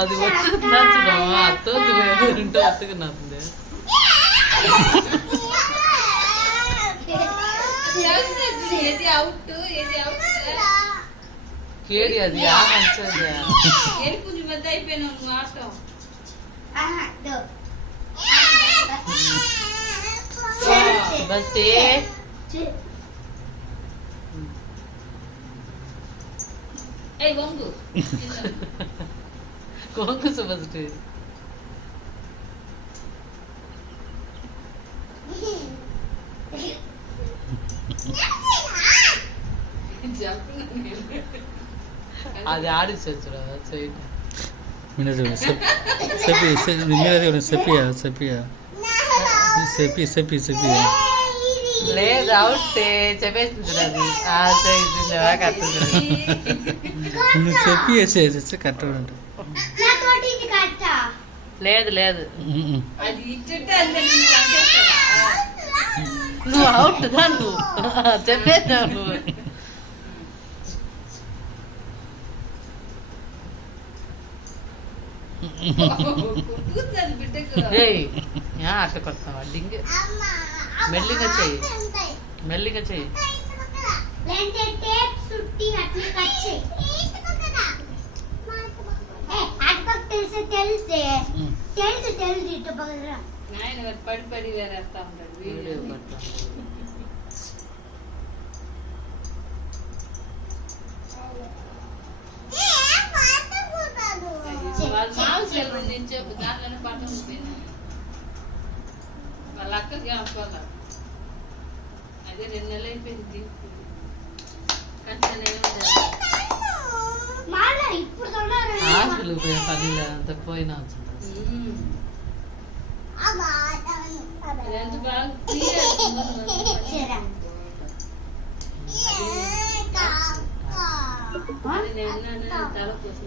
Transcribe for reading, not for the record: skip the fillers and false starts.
అది వచ్చిందా చూడమ్మా అత్తుంటే ఒత్తుకున్నది కేడి అది మంచిది అయిపోయినా బస్ కొంగు సుబస్ట్ అది ఆడిచ్చొచ్చు లేదు అవుట్ చెప్పేసింది అది కరెక్ట్ లేదు లేదు నువ్వు అవుట్ దా నువ్వు చెప్పేద్దావు నువ్వు అట్లా కొడతావా డింగ్ మెల్లిగా చెయ్యి మెల్లిగా చెయ్యి పడి పడి వేరేస్తా ఉంటాడు వీడియో చెప్పు దాంట్లోనే పాట ఉండిపోయింది వాళ్ళ అక్కకి అనుకోవాలి అదే 2 నెలలు అయిపోయింది అంత పోయినా ఎంత బాగా తల కోసం